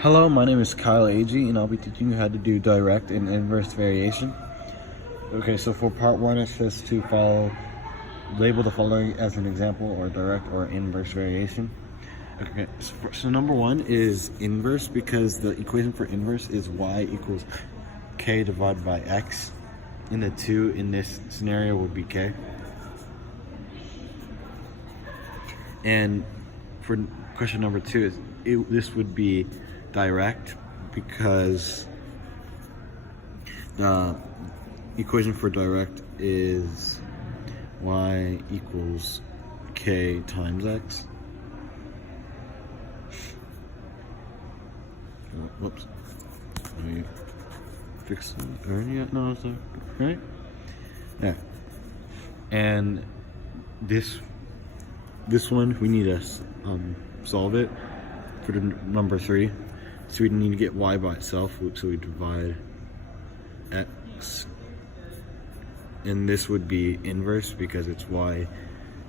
Hello, my name is Kyle Agee, and I'll be teaching you how to do direct and inverse variation. Okay, so for part one, it says to label the following as an example, or direct or inverse variation. Okay, so number one is inverse, because the equation for inverse is y equals k divided by x, and the 2 in this scenario will be k. And for question number two, this would be direct, because the equation for direct is y equals k times x. Whoops. Let me fix the yet? No, it's right. Yeah. And this one we need to solve it for the number 3. So we need to get y by itself, so we divide x, and this would be inverse because it's y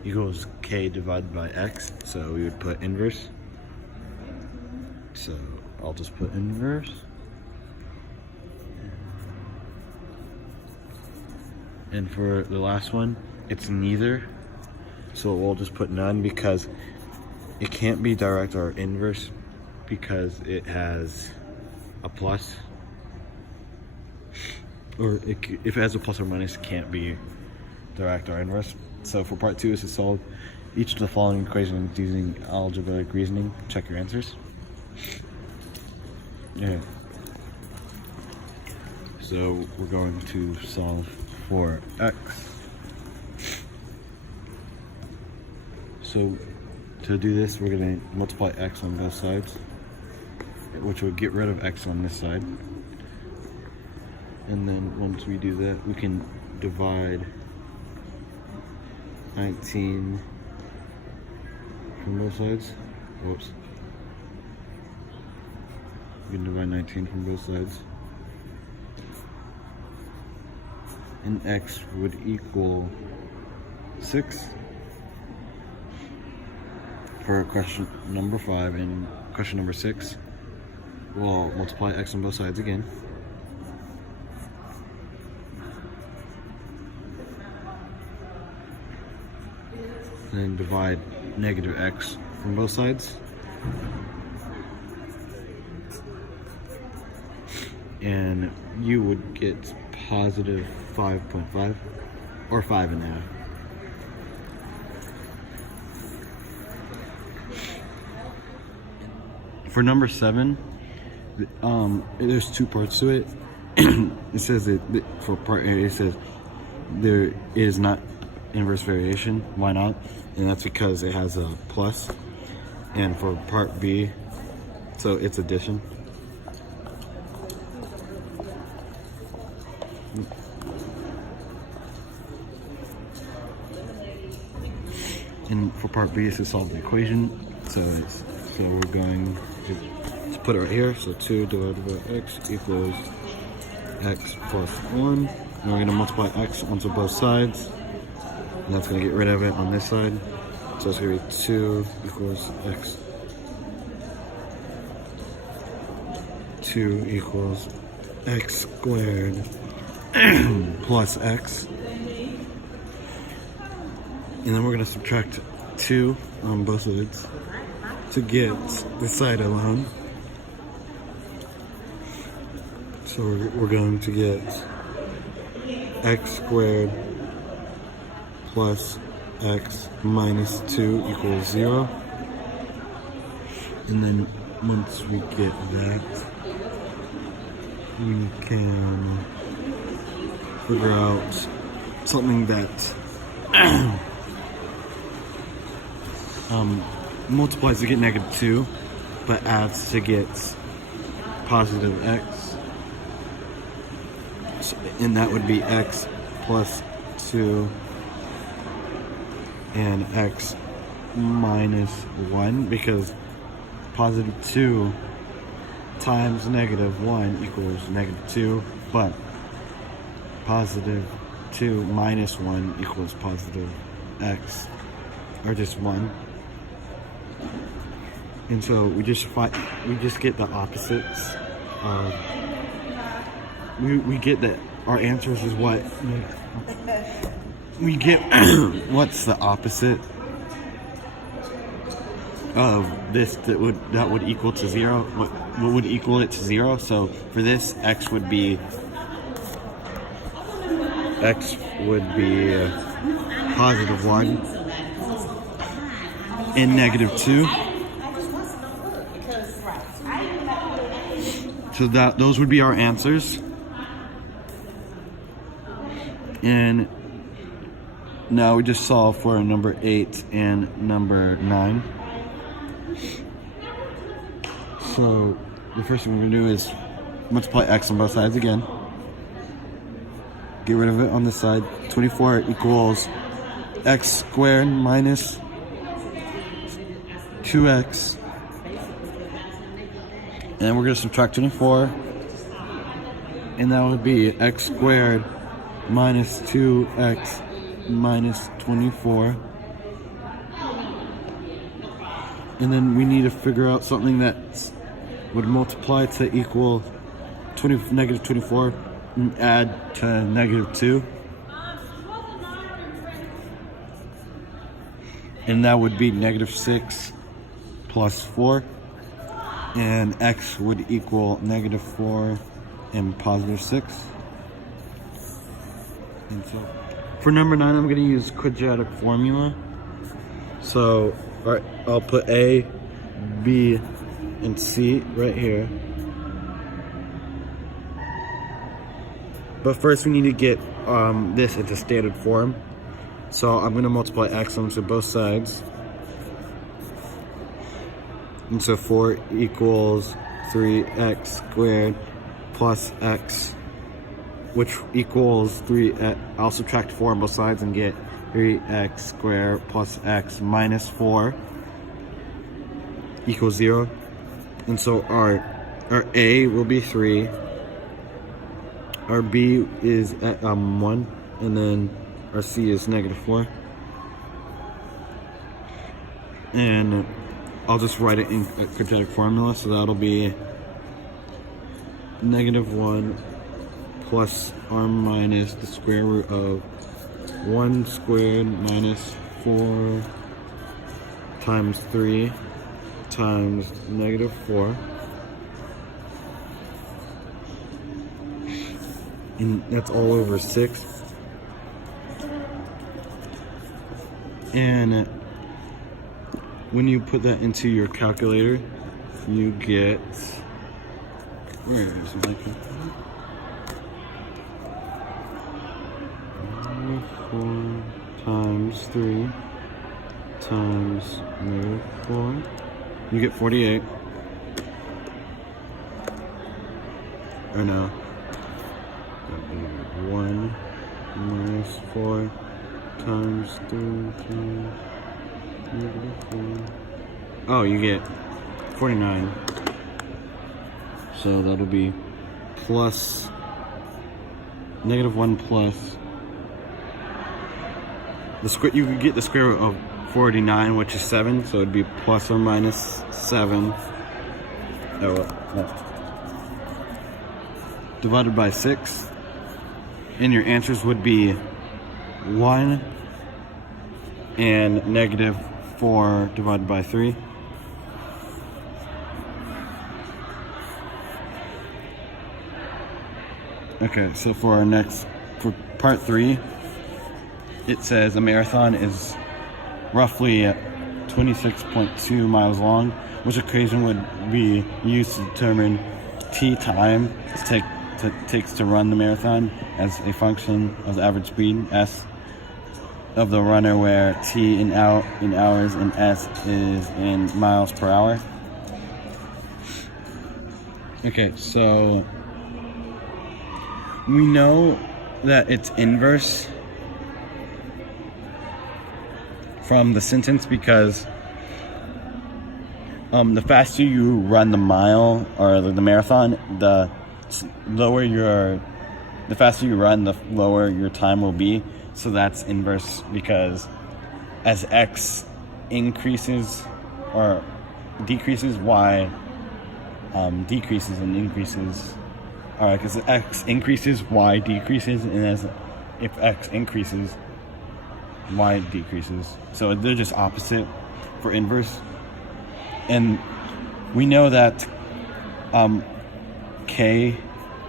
equals k divided by x, so we would put inverse. So I'll just put inverse. And for the last one, it's neither, so we'll just put none, because it can't be direct or inverse because it has a plus, or if it has a plus or minus, it can't be direct or inverse. So for part two is to solve each of the following equations using algebraic reasoning. Check your answers. Yeah. So we're going to solve for x. So to do this, we're going to multiply x on both sides, which will get rid of x on this side. And then once we do that, we can divide 19 from both sides. Whoops. We can divide 19 from both sides. And x would equal 6 for question number 5. And question number 6, we'll multiply x on both sides again. And then divide negative x from both sides. And you would get positive 5.5, or 5.5. For number 7, there's 2 parts to it. It says that for part A, it says there is not inverse variation. Why not? And that's because it has a plus. And for part B, so it's addition. And for part B is to solve the equation. So we're going to put it right here. So 2 divided by x equals x plus 1. And we're going to multiply x onto both sides. And that's going to get rid of it on this side. So it's going to be 2 equals x. 2 equals x squared plus x. And then we're going to subtract 2 on both sides to get this side alone. So we're going to get x squared plus x minus 2 equals 0. And then once we get that, we can figure out something that multiplies to get negative 2, but adds to get positive x. And that would be x plus 2 and x minus 1, because positive 2 times negative 1 equals negative 2, but positive 2 minus 1 equals positive x, or just 1. And so we just get the opposites. We get that our answers is what we get. What's the opposite of this that would equal to 0? What would equal it to 0? So for this, x would be positive 1 and negative 2. So those would be our answers. And now we just solve for number 8 and number 9. So the first thing we're going to do is multiply x on both sides again. Get rid of it on this side. 24 equals x squared minus 2x. And then we're going to subtract 24. And that would be x squared minus 2x minus 24. And then we need to figure out something that would multiply to equal negative 24 and add to negative 2. And that would be negative 6 plus 4. And x would equal negative 4 and positive 6. And so for number 9, I'm going to use quadratic formula. So I'll put A, B, and C right here. But first we need to get this into standard form. So I'm going to multiply x onto both sides. And so 4 equals 3x squared plus x, which equals 3. I'll subtract 4 on both sides and get 3x squared plus x minus 4 equals 0. And so our A will be 3. Our B is at 1, and then our C is negative 4. And I'll just write it in a quadratic formula, so that'll be negative 1 plus r minus the square root of 1 squared minus 4 times 3 times negative 4. And that's all over 6. And when you put that into your calculator, you get, where is my calculator? 4 times 3 times negative 4. You get 48. Or no. 1 minus 4 times 3 times negative 4. Oh, you get 49. So that'll be plus negative 1 plus the square. You could get the square root of 49, which is 7. So it'd be plus or minus 7. Divided by 6. And your answers would be 1 and negative 4 divided by 3. Okay, so for part 3, it says a marathon is roughly 26.2 miles long, which equation would be used to determine t time takes to run the marathon as a function of the average speed s of the runner, where t in hours and s is in miles per hour. Okay, so we know that it's inverse from the sentence because the faster you run the mile or the marathon, the faster you run, the lower your time will be. So that's inverse because as x increases, or decreases, y decreases and increases. Alright, because x increases, y decreases, and if x increases, y decreases. So they're just opposite for inverse. And we know that k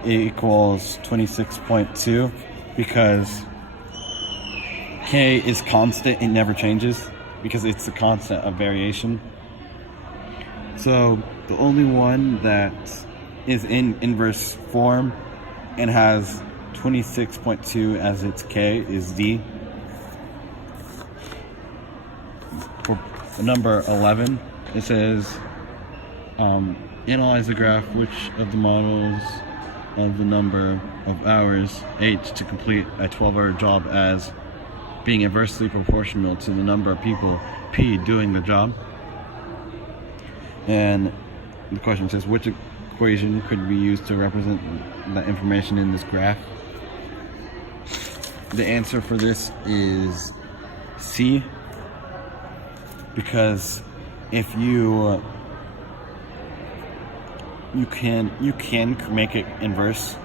equals 26.2 because k is constant, it never changes because it's the constant of variation. So the only one that is in inverse form and has 26.2 as its k is D. For number 11, it says analyze the graph which of the models of the number of hours H to complete a 12-hour job as being inversely proportional to the number of people P doing the job. And the question says, which equation could be used to represent the information in this graph? The answer for this is C, because if you can make it inverse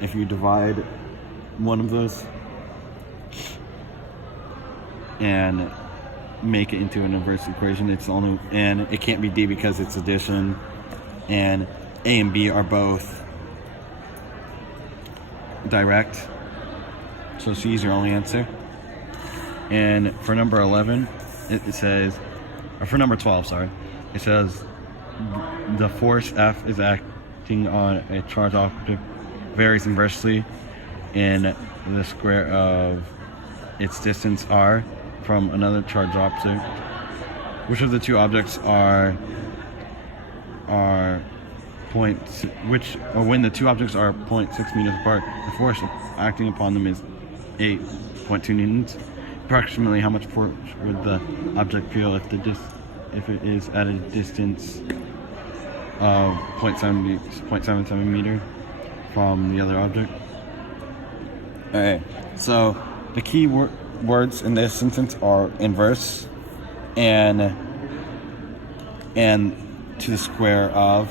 if you divide one of those and make it into an inverse equation. It's only, and it can't be D because it's addition, and A and B are both direct, so C is your only answer. And for number 11, it says, or for number 12, sorry, it says the force F is acting on a charged object varies inversely in the square of its distance r from another charged object. Which of the two objects are points? When the two objects are 0.6 meters apart, the force acting upon them is 8.2 newtons. Approximately how much force would the object feel if it is at a distance of 0.77 meter from the other object? Okay, so the key words in this sentence are inverse and to the square of.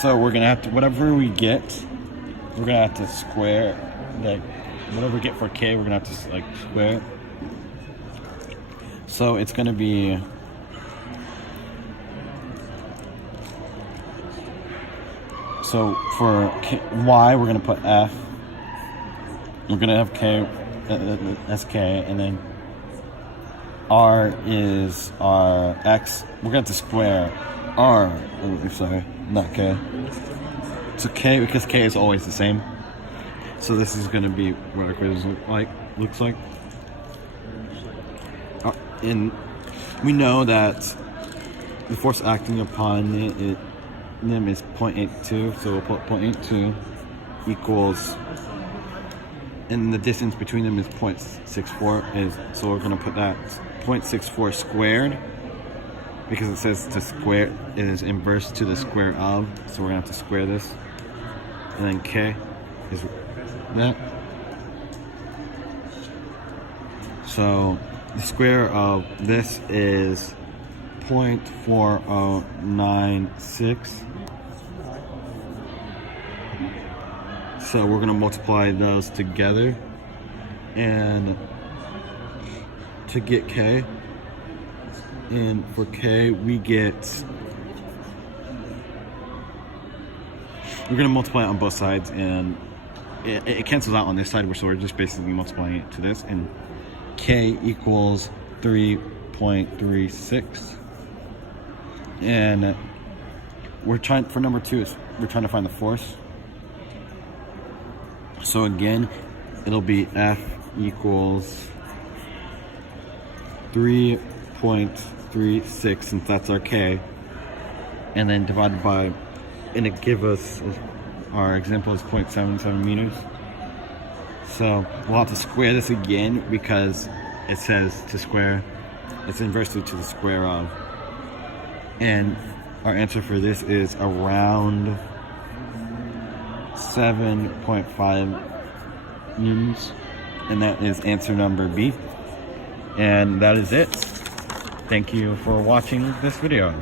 So we're gonna have to, whatever we get, we're gonna have to square, like whatever we get for k, we're gonna have to like square it. So it's gonna be so for k, y, we're gonna put f. We're gonna have k as k, and then r is our x. We're gonna have to square r. Oh, sorry, not k. So k, because k is always the same. So this is gonna be what our equation looks like. And we know that the force acting upon them is 0.82, so we'll put 0.82 equals, and the distance between them is 0.64, so we're going to put that 0.64 squared, because it says to square, it is inverse to the square of, so we're going to have to square this, and then k is that. So the square of this is 0.4096. So we're going to multiply those together and to get k. And for k, we're going to multiply it on both sides, and it cancels out on this side, so we're just basically multiplying it to this, and k equals 3.36. And we're trying, for number 2, we're trying to find the force. So again, it'll be F equals 3.36, since that's our k, and then divided by, and it gives us, our example is 0.77 meters. So we'll have to square this again because it says to square, it's inversely to the square of. And our answer for this is around 7.5 newtons. And that is answer number B. And that is it. Thank you for watching this video.